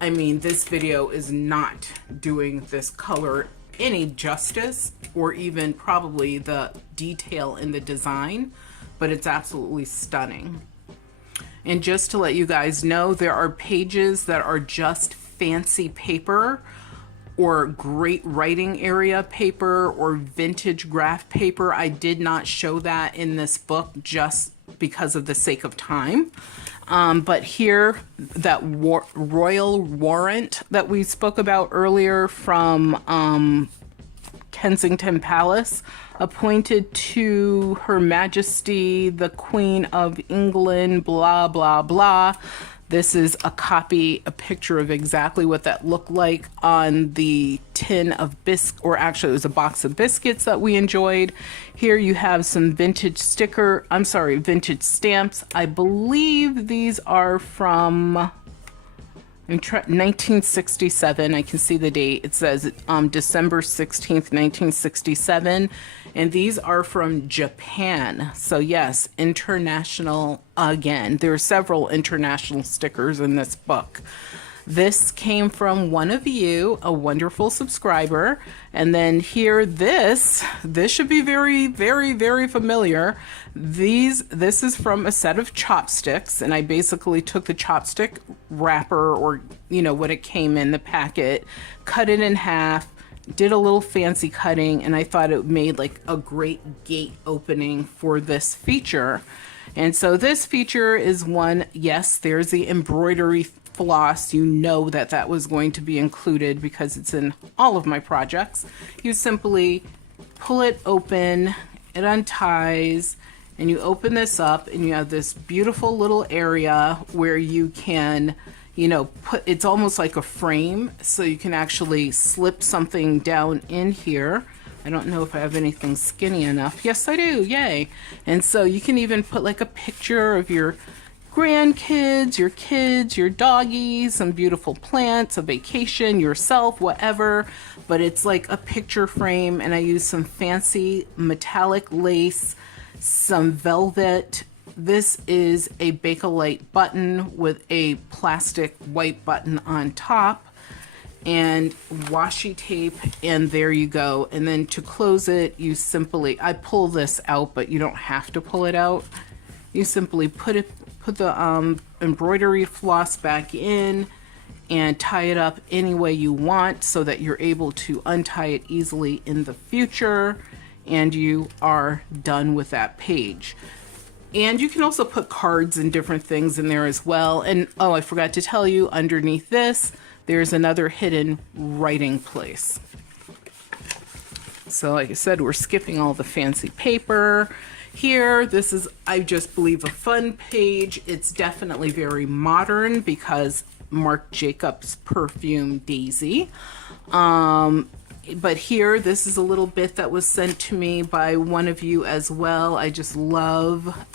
I mean, this video is not doing this color any justice, or even probably the detail in the design, but it's absolutely stunning. And just to let you guys know, there are pages that are just fancy paper or great writing area paper or vintage graph paper. I did not show that in this book just because of the sake of time. But here, that royal warrant that we spoke about earlier from Kensington Palace, appointed to Her Majesty the Queen of England, blah, blah, blah. This is a copy, a picture of exactly what that looked like on the tin of or actually it was a box of biscuits that we enjoyed. Here you have some vintage vintage stamps. I believe these are from 1967. I can see the date. It says December 16th, 1967. And these are from Japan. So yes, international again. There are several international stickers in this book. This came from one of you, a wonderful subscriber. And then here, this should be very, very, very familiar. This is from a set of chopsticks, and I basically took the chopstick wrapper, or what it came in the packet, cut it in half, did a little fancy cutting, and I thought it made like a great gate opening for this feature. And so this feature is one, yes, there's the embroidery floss. You know that was going to be included because it's in all of my projects. You simply pull it open, it unties, and you open this up, and you have this beautiful little area where you can it's almost like a frame, so you can actually slip something down in here. I don't know if I have anything skinny enough. Yes, I do. Yay. And so you can even put like a picture of your grandkids, your kids, your doggies, some beautiful plants, a vacation, yourself, whatever. But it's like a picture frame, and I use some fancy metallic lace, some velvet. This is a Bakelite button with a plastic white button on top and washi tape, and there you go. And then to close it, you simply, I pull this out, but you don't have to pull it out. You simply put the embroidery floss back in and tie it up any way you want so that you're able to untie it easily in the future, and you are done with that page. And you can also put cards and different things in there as well. And oh, I forgot to tell you, underneath this, there's another hidden writing place. So like I said, we're skipping all the fancy paper. Here, this is, I just believe, a fun page. It's definitely very modern because Marc Jacobs perfume Daisy. But here, this is a little bit that was sent to me by one of you as well. I just love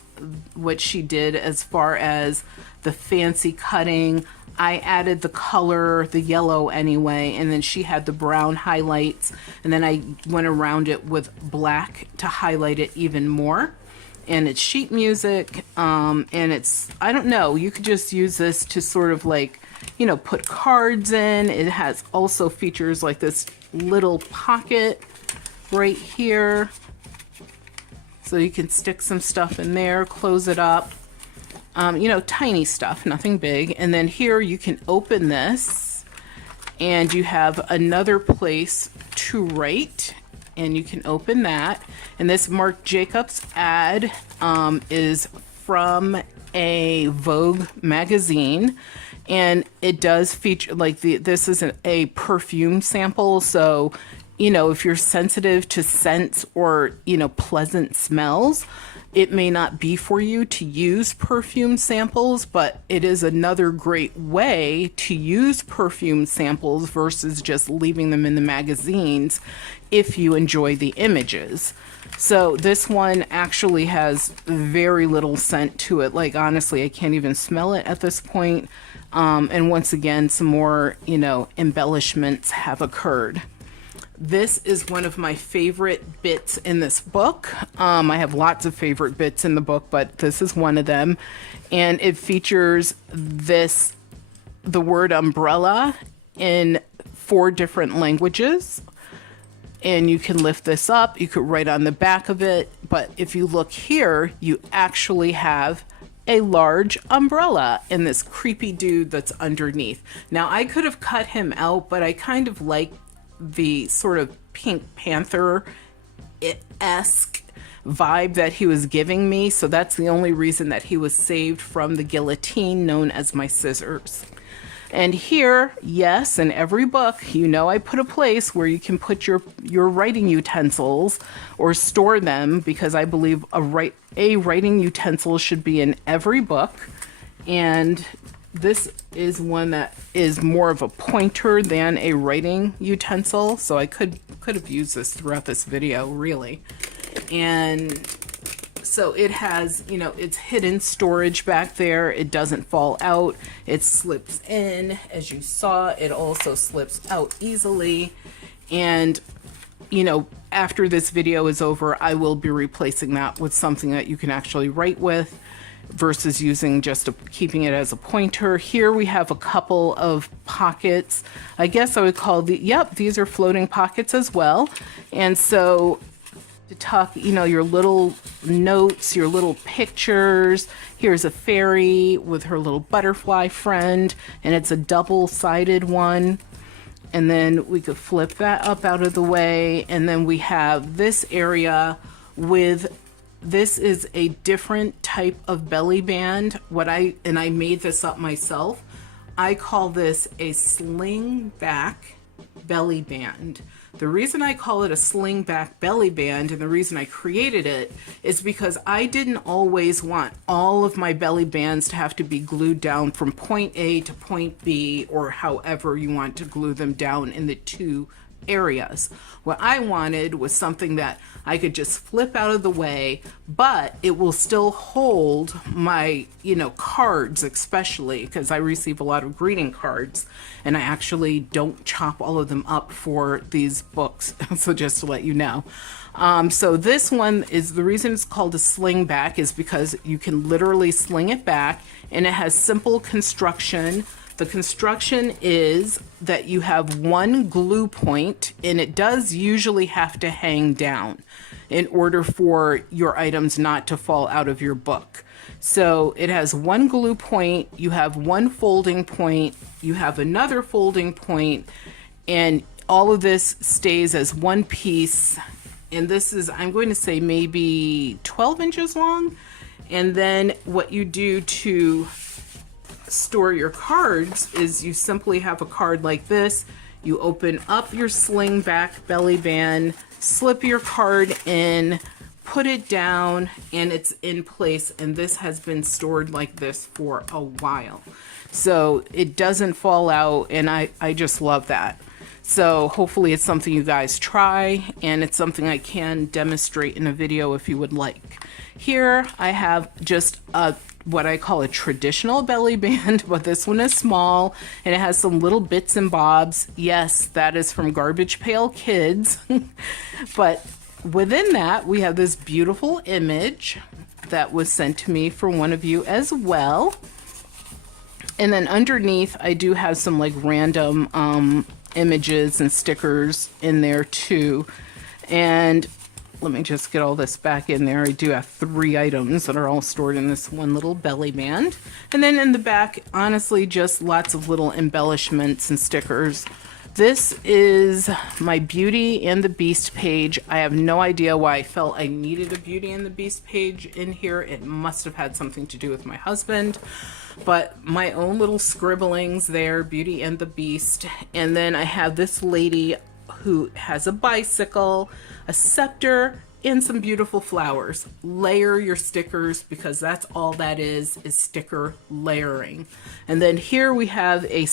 what she did as far as the fancy cutting. I added the color, the yellow anyway, and then she had the brown highlights, and then I went around it with black to highlight it even more. And it's sheet music, and it's, I don't know, you could just use this to sort of like you know, put cards in. It has also features like this little pocket right here. So you can stick some stuff in there, close it up. You know, tiny stuff, nothing big. And then here you can open this and you have another place to write, and you can open that. And this Marc Jacobs ad is from a Vogue magazine, and it does feature like this is a perfume sample. So, you know, if you're sensitive to scents or, you know, pleasant smells, it may not be for you to use perfume samples, but it is another great way to use perfume samples versus just leaving them in the magazines if you enjoy the images. So this one actually has very little scent to it. Like, honestly, I can't even smell it at this point. And once again, some more, you know, embellishments have occurred. This is one of my favorite bits in this book. I have lots of favorite bits in the book, but this is one of them. And it features the word umbrella in 4 different languages. And you can lift this up. You could write on the back of it. But if you look here, you actually have a large umbrella and this creepy dude that's underneath. Now, I could have cut him out, but I kind of like the sort of Pink Panther-esque vibe that he was giving me. So that's the only reason that he was saved from the guillotine known as my scissors. And here, yes, in every book, you know, I put a place where you can put your writing utensils or store them, because I believe a writing utensil should be in every book. And this is one that is more of a pointer than a writing utensil, so I could have used this throughout this video, really. And so it has, you know, it's hidden storage back there. It doesn't fall out. It slips in, as you saw. It also slips out easily. And, you know, after this video is over, I will be replacing that with something that you can actually write with, versus using keeping it as a pointer. Here we have a couple of pockets. I guess I would call these are floating pockets as well. And so to tuck, you know, your little notes, your little pictures. Here's a fairy with her little butterfly friend, and it's a double-sided one. And then we could flip that up out of the way. And then we have this area with, this is a different type of belly band. I made this up myself. I call this a sling back belly band. The reason I call it a sling back belly band, and the reason I created it, is because I didn't always want all of my belly bands to have to be glued down from point A to point B, or however you want to glue them down in the 2 areas. What I wanted was something that I could just flip out of the way, but it will still hold my, you know, cards, especially because I receive a lot of greeting cards, and I actually don't chop all of them up for these books. So just to let you know. So this one is, the reason it's called a sling back is because you can literally sling it back, and it has simple construction. The construction is that you have one glue point, and it does usually have to hang down in order for your items not to fall out of your book. So it has one glue point, you have one folding point, you have another folding point, and all of this stays as one piece. And this is, I'm going to say, maybe 12 inches long. And then what you do to store your cards is you simply have a card like this. You open up your sling back belly band, slip your card in, put it down, and it's in place. And this has been stored like this for a while, so it doesn't fall out, and I just love that. So hopefully it's something you guys try, and it's something I can demonstrate in a video if you would like. Here I have just what I call a traditional belly band, but this one is small, and it has some little bits and bobs. Yes, that is from Garbage Pail Kids. But within that, we have this beautiful image that was sent to me from one of you as well. And then underneath, I do have some like random images and stickers in there too. And let me just get all this back in there. I do have 3 items that are all stored in this one little belly band. And then in the back, honestly, just lots of little embellishments and stickers. This is my Beauty and the Beast page. I have no idea why I felt I needed a Beauty and the Beast page in here. It must have had something to do with my husband. But my own little scribblings there, Beauty and the Beast. And then I have this lady who has a bicycle, a scepter, and some beautiful flowers. Layer your stickers, because that's all that is sticker layering. And then here we have a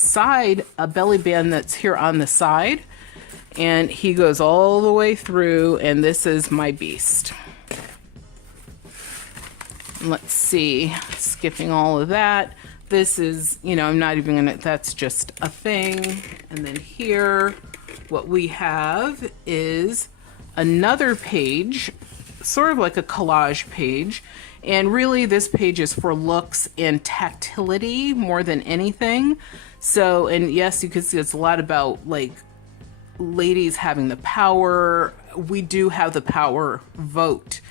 belly band that's here on the side. And he goes all the way through, and this is my Beast. Let's see, skipping all of that. This is, you know, I'm not even gonna, that's just a thing. And then here, what we have is another page, sort of like a collage page. And really this page is for looks and tactility more than anything. So, and yes, you can see it's a lot about like ladies having the power. We do have the power. Vote.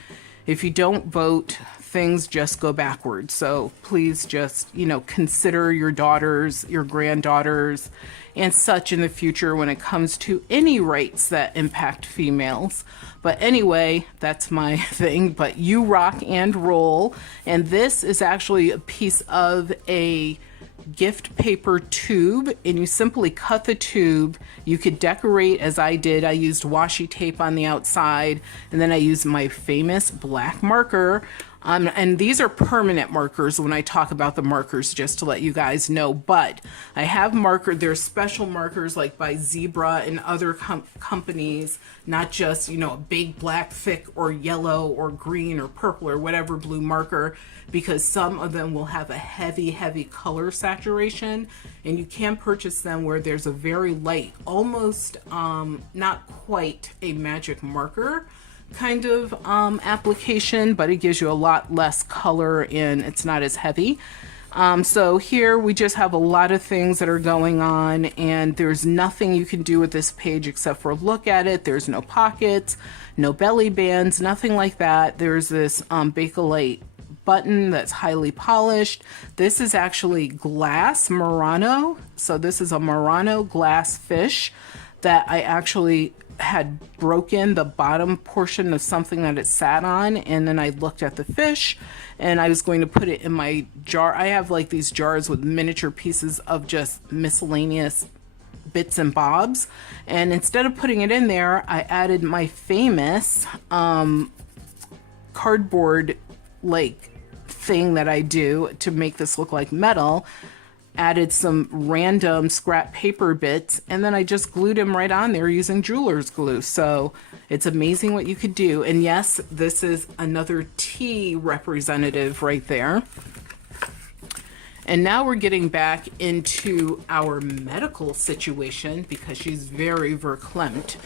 If you don't vote, things just go backwards. So please just, you know, consider your daughters, your granddaughters, and such in the future when it comes to any rights that impact females. But anyway, that's my thing. But you rock and roll. And this is actually a piece of a gift paper tube, and you simply cut the tube. You could decorate as I did. I used washi tape on the outside, and then I used my famous black marker. And these are permanent markers when I talk about the markers, just to let you guys know. But I have there's special markers like by Zebra and other companies, not just, you know, a big black thick or yellow or green or purple or whatever blue marker, because some of them will have a heavy color saturation, and you can purchase them where there's a very light, almost not quite a magic marker kind of application, but it gives you a lot less color and it's not as heavy. So here we just have a lot of things that are going on, and there's nothing you can do with this page except for look at it. There's no pockets, no belly bands, nothing like that. There's this Bakelite button that's highly polished. This is actually glass Murano. So this is a Murano glass fish that I actually had broken the bottom portion of something that it sat on, and then I looked at the fish and I was going to put it in my jar. I have like these jars with miniature pieces of just miscellaneous bits and bobs, and instead of putting it in there, I added my famous cardboard like thing that I do to make this look like metal. Added some random scrap paper bits, and then I just glued them right on there using jeweler's glue. So it's amazing what you could do. And yes, this is another tea representative right there. And now we're getting back into our medical situation because she's very verklempt.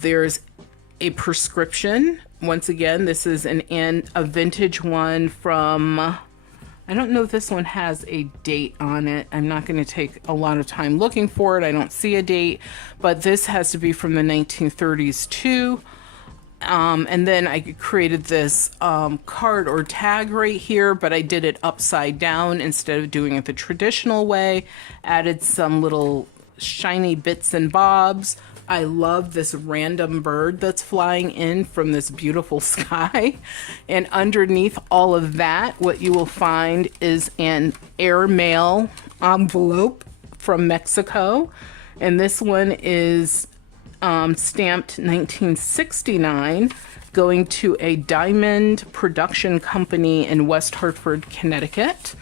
There's a prescription. Once again, this is a vintage one from, I don't know if this one has a date on it. I'm not going to take a lot of time looking for it. I don't see a date, but this has to be from the 1930s too. And then I created this card or tag right here, but I did it upside down instead of doing it the traditional way. Added some little shiny bits and bobs. I love this random bird that's flying in from this beautiful sky. And underneath all of that, what you will find is an Airmail envelope from Mexico. And this one is stamped 1969, going to a diamond production company in West Hartford, Connecticut.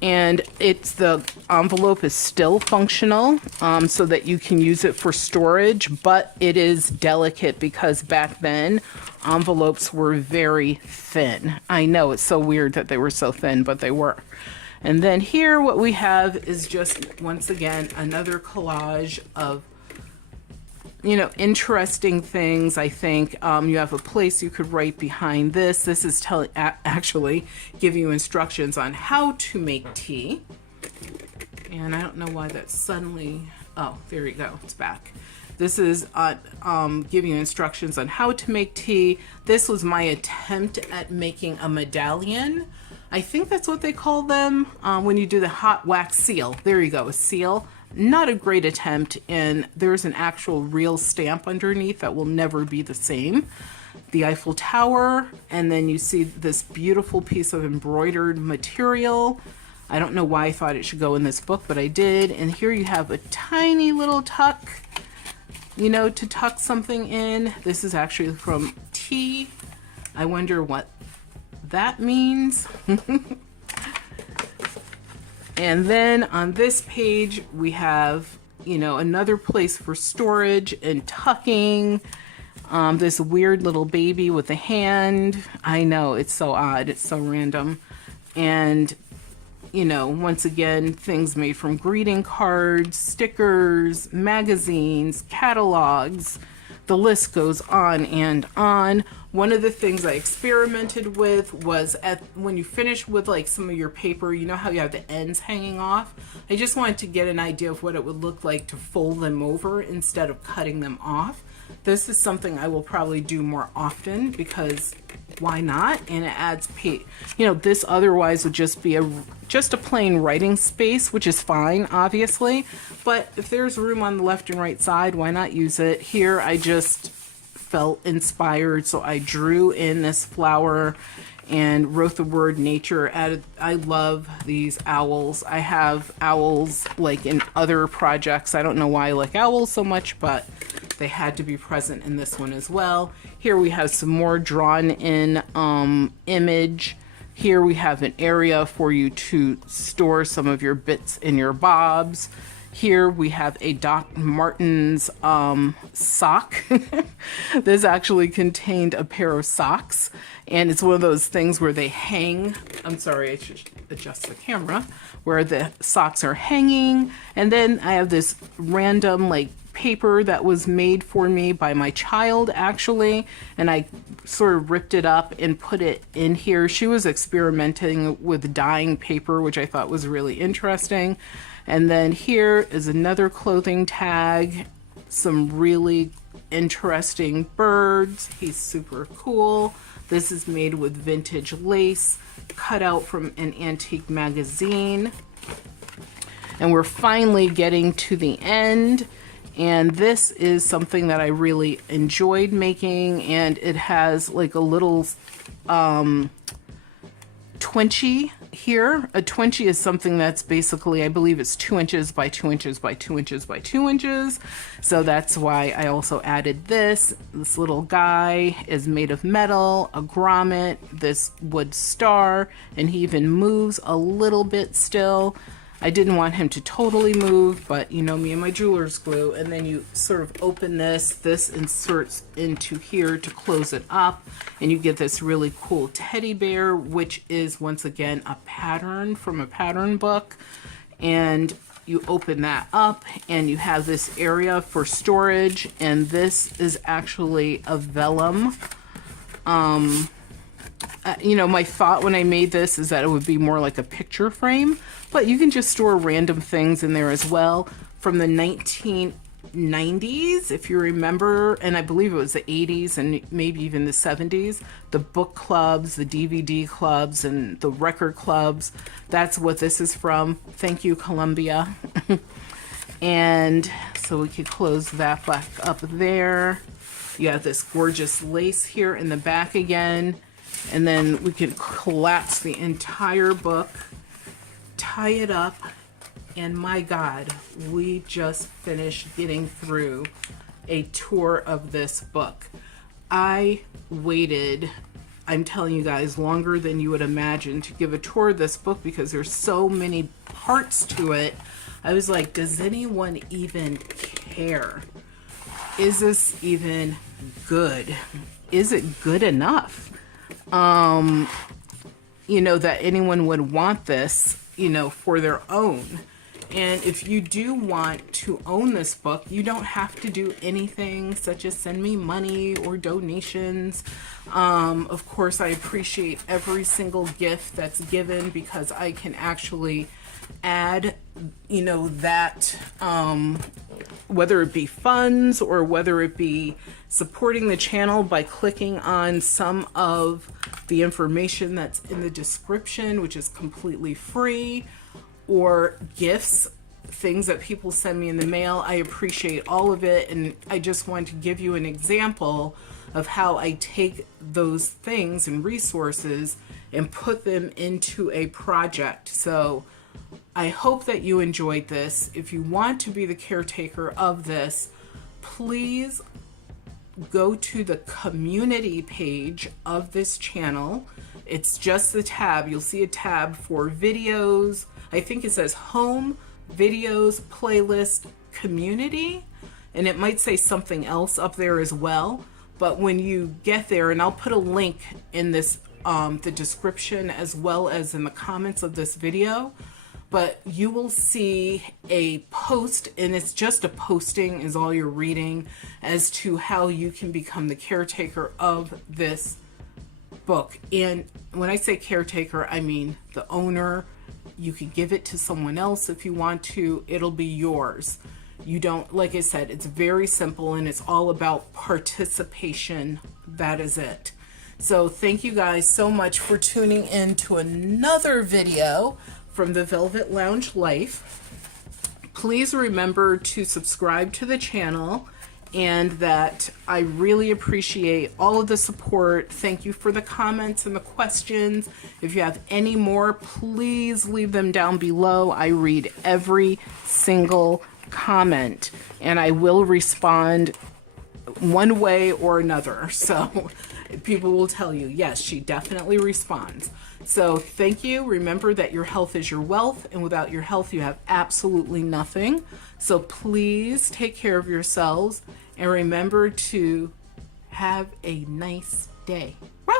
And the envelope is still functional, so that you can use it for storage, but it is delicate because back then envelopes were very thin. I know it's so weird that they were so thin, but they were. And then here what we have is just, once again, another collage of, you know, interesting things. I think you have a place you could write behind this. This is actually giving you instructions on how to make tea. And I don't know why that suddenly, oh, there you go, it's back. This is giving you instructions on how to make tea. This was my attempt at making a medallion. I think that's what they call them when you do the hot wax seal. There you go, a seal. Not a great attempt, and there's an actual real stamp underneath that will never be the same. The Eiffel Tower, and then you see this beautiful piece of embroidered material. I don't know why I thought it should go in this book, but I did. And here you have a tiny little tuck, you know, to tuck something in. This is actually from tea. I wonder what that means. And then on this page, we have, you know, another place for storage and tucking. This weird little baby with a hand. I know, it's so odd. It's so random. And, you know, once again, things made from greeting cards, stickers, magazines, catalogs. The list goes on and on. One of the things I experimented with was when you finish with like some of your paper, you know how you have the ends hanging off? I just wanted to get an idea of what it would look like to fold them over instead of cutting them off. This is something I will probably do more often because why not? And it adds you know, this otherwise would just be just a plain writing space, which is fine, obviously. But if there's room on the left and right side, why not use it? Here, I just felt inspired, so I drew in this flower and wrote the word nature. I love these owls. I have owls like in other projects. I don't know why I like owls so much, but they had to be present in this one as well. Here we have some more drawn in image. Here we have an area for you to store some of your bits and your bobs. Here we have a Doc Martens sock. This actually contained a pair of socks, and it's one of those things where they hang. I'm sorry, I should adjust the camera, where the socks are hanging. And then I have this random like paper that was made for me by my child actually, and I sort of ripped it up and put it in here. She was experimenting with dyeing paper, which I thought was really interesting. And then here is another clothing tag, some really interesting birds. He's super cool. This is made with vintage lace, cut out from an antique magazine. And we're finally getting to the end. And this is something that I really enjoyed making, and it has like a little twinchie here. A twinchie is something that's basically, I believe it's 2 inches by 2 inches by 2 inches by 2 inches. So that's why I also added this. This little guy is made of metal, a grommet, this wood star, and he even moves a little bit still. I didn't want him to totally move, but you know me and my jeweler's glue. And then you sort of open this inserts into here to close it up, and you get this really cool teddy bear, which is once again a pattern from a pattern book. And you open that up and you have this area for storage, and this is actually a vellum. You know, my thought when I made this is that it would be more like a picture frame, but you can just store random things in there as well. From the 1990s, if you remember, and I believe it was the 80s and maybe even the 70s, the book clubs, the DVD clubs, and the record clubs. That's what this is from. Thank you, Columbia. And so we could close that back up there. You have this gorgeous lace here in the back again. And then we can collapse the entire book, tie it up, and my God, we just finished getting through a tour of this book. I waited, I'm telling you guys, longer than you would imagine to give a tour of this book because there's so many parts to it. I was like, does anyone even care? Is this even good? Is it good enough? You know, that anyone would want this, you know, for their own. And if you do want to own this book, you don't have to do anything such as send me money or donations. Of course, I appreciate every single gift that's given because I can actually add, you know, that whether it be funds or whether it be supporting the channel by clicking on some of the information that's in the description, which is completely free, or gifts, things that people send me in the mail. I appreciate all of it, and I just want to give you an example of how I take those things and resources and put them into a project. So I hope that you enjoyed this. If you want to be the caretaker of this, please go to the community page of this channel. It's just the tab. You'll see a tab for videos. I think it says home, videos, playlist, community, and it might say something else up there as well. But when you get there, and I'll put a link in this the description as well as in the comments of this video, but you will see a post, and it's just a posting is all you're reading, as to how you can become the caretaker of this book. And when I say caretaker, I mean the owner. You can give it to someone else if you want to. It'll be yours. You don't, like I said, it's very simple, and it's all about participation. That is it. So thank you guys so much for tuning in to another video from the Velvet Lounge Life. Please remember to subscribe to the channel, and that I really appreciate all of the support. Thank you for the comments and the questions. If you have any more, please leave them down below. I read every single comment, and I will respond one way or another. So people will tell you, yes, she definitely responds. So thank you. Remember that your health is your wealth, and without your health, you have absolutely nothing. So please take care of yourselves, and remember to have a nice day. Bye.